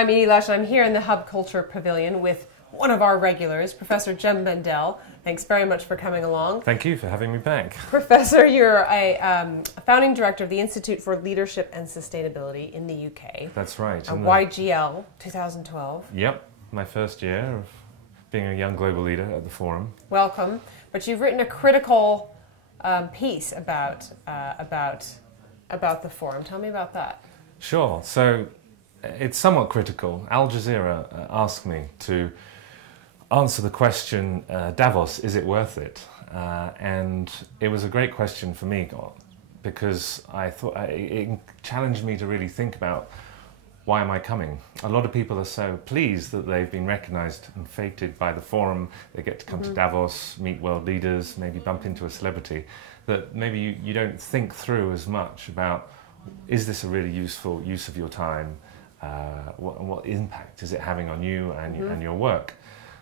I'm Edie Lush, and I'm here in the Hub Culture Pavilion with one of our regulars, Professor Jem Bendel. Thanks very much for coming along. Thank you for having me back. Professor, you're a founding director of the Institute for Leadership and Sustainability in the UK. That's right. YGL 2012. Yep, my first year of being a young global leader at the forum. Welcome. But you've written a critical piece about the forum. Tell me about that. Sure. So it's somewhat critical. Al Jazeera asked me to answer the question, Davos, is it worth it? And it was a great question for me because I thought it challenged me to really think about, why am I coming? A lot of people are so pleased that they've been recognized and feted by the forum. They get to come to Davos, meet world leaders, maybe bump into a celebrity, that maybe you don't think through as much about, is this a really useful use of your time? What impact is it having on you and your work?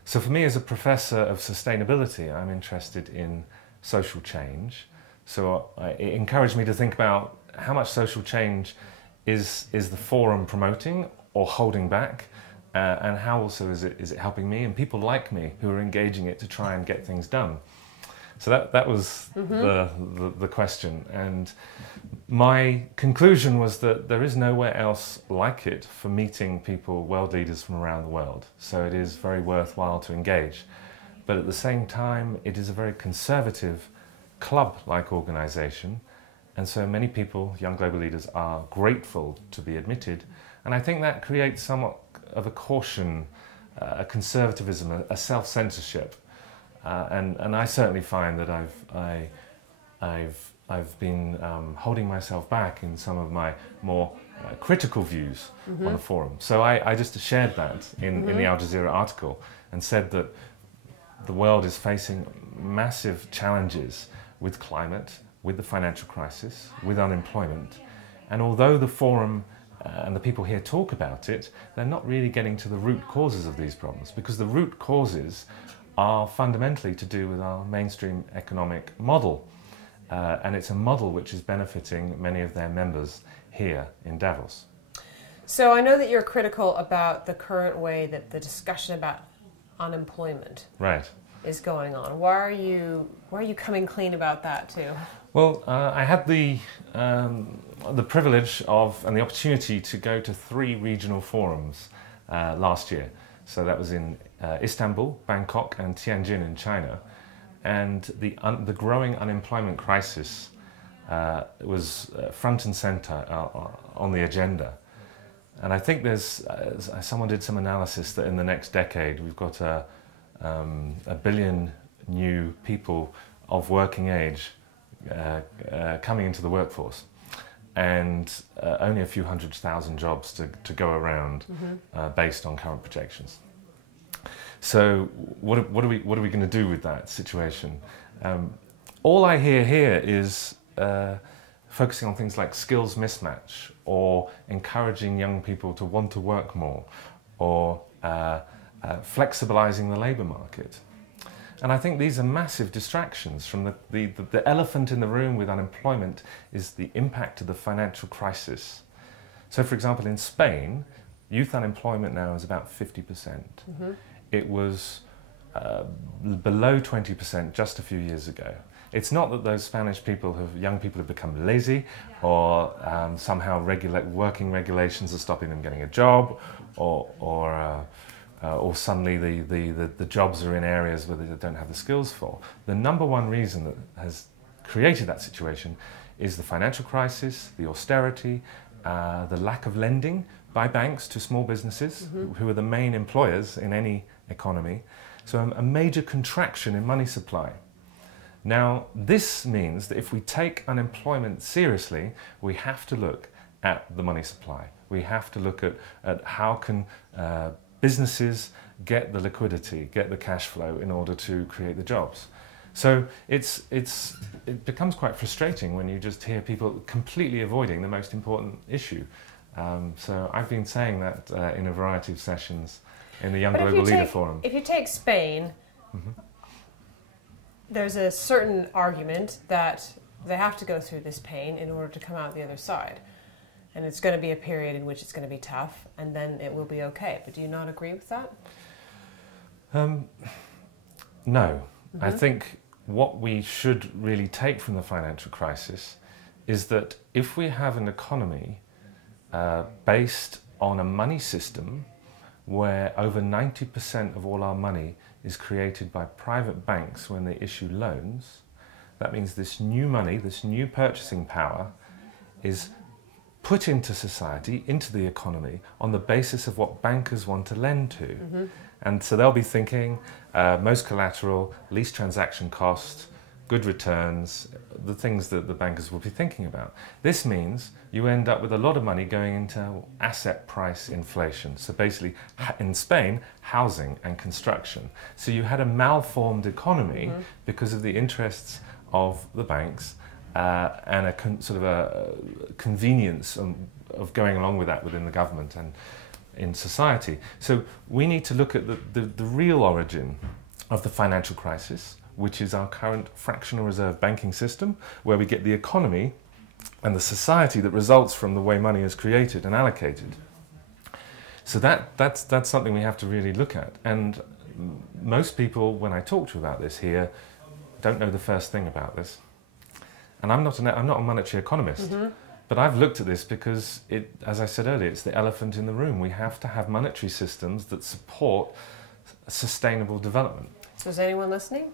So for me as a professor of sustainability, I'm interested in social change. So it encouraged me to think about how much social change is the forum promoting or holding back, and how also is it helping me and people like me who are engaging it to try and get things done. So that was the question, and my conclusion was that there is nowhere else like it for meeting people, world leaders from around the world. So it is very worthwhile to engage, but at the same time it is a very conservative club-like organisation, and so many people, young global leaders, are grateful to be admitted, and I think that creates somewhat of a caution, a conservatism, a self-censorship. And I certainly find that I've been holding myself back in some of my more critical views on the forum. So I just shared that in the Al Jazeera article and said that the world is facing massive challenges with climate, with the financial crisis, with unemployment. And although the forum and the people here talk about it, they're not really getting to the root causes of these problems, because the root causes are fundamentally to do with our mainstream economic model. And it's a model which is benefiting many of their members here in Davos. So I know that you're critical about the current way that the discussion about unemployment is going on. Why are you coming clean about that too? Well, I had the privilege of and the opportunity to go to 3 regional forums last year. So that was in Istanbul, Bangkok and Tianjin in China. And the growing unemployment crisis was front and center on the agenda. And I think someone did some analysis that in the next decade we've got a billion new people of working age coming into the workforce, and only a few 100,000 jobs to go around based on current projections. So what are we going to do with that situation? All I hear here is focusing on things like skills mismatch, or encouraging young people to want to work more, or flexibilizing the labour market. And I think these are massive distractions from the elephant in the room with unemployment is the impact of the financial crisis. So for example, in Spain, youth unemployment now is about 50%. It was below 20% just a few years ago. It's not that those Spanish young people have become lazy, or somehow working regulations are stopping them getting a job, or suddenly the jobs are in areas where they don't have the skills for. The number one reason that has created that situation is the financial crisis, the austerity, the lack of lending by banks to small businesses, who are the main employers in any economy. So a major contraction in money supply. Now, this means that if we take unemployment seriously, we have to look at the money supply. We have to look at how can businesses get the liquidity, get the cash flow in order to create the jobs. So it becomes quite frustrating when you just hear people completely avoiding the most important issue. So I've been saying that in a variety of sessions in the Young Global Leader Forum. If you take Spain, there's a certain argument that they have to go through this pain in order to come out the other side. and it's going to be a period in which it's going to be tough, and then it will be okay. But do you not agree with that? No. I think what we should really take from the financial crisis is that if we have an economy based on a money system where over 90% of all our money is created by private banks when they issue loans, that means this new money, this new purchasing power, is put into society, into the economy, on the basis of what bankers want to lend to. And so they'll be thinking most collateral, least transaction cost, good returns, the things that the bankers will be thinking about. This means you end up with a lot of money going into asset price inflation. So basically, in Spain, housing and construction. So you had a malformed economy because of the interests of the banks and a sort of a convenience of going along with that within the government and in society. So we need to look at the real origin of the financial crisis, which is our current fractional reserve banking system, where we get the economy and the society that results from the way money is created and allocated. So that's something we have to really look at. And most people, when I talk to about this here, don't know the first thing about this. And I'm not a monetary economist, but I've looked at this because, as I said earlier, it's the elephant in the room. We have to have monetary systems that support sustainable development. So is anyone listening?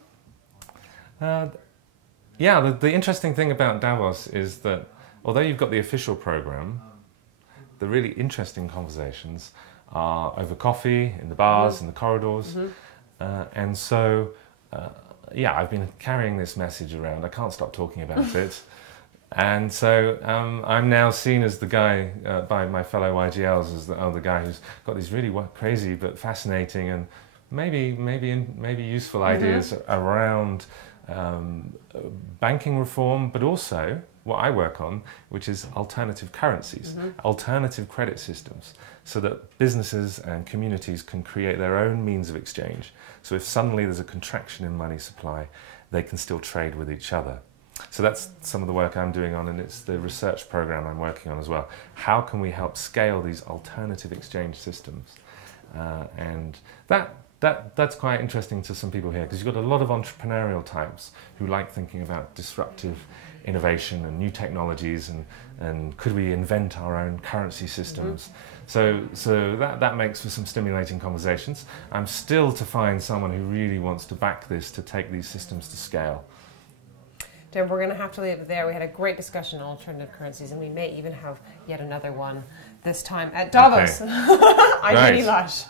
Yeah, the interesting thing about Davos is that although you've got the official program, the really interesting conversations are over coffee, in the bars, in the corridors. And so, yeah, I've been carrying this message around. I can't stop talking about it. And so I'm now seen as the guy by my fellow YGLs as the guy who's got these really crazy but fascinating and maybe useful ideas around banking reform, but also what I work on, which is alternative currencies, alternative credit systems, so that businesses and communities can create their own means of exchange. So if suddenly there's a contraction in money supply, they can still trade with each other. So that's some of the work I'm doing on, and it's the research program I'm working on as well. How can we help scale these alternative exchange systems? And that's quite interesting to some people here, because you've got a lot of entrepreneurial types who like thinking about disruptive innovation and new technologies, and could we invent our own currency systems? So that makes for some stimulating conversations. I'm still to find someone who really wants to back this, to take these systems to scale. Jem, we're going to have to leave it there. We had a great discussion on alternative currencies, and we may even have yet another one this time at Davos. Okay. I'm Edie Lush.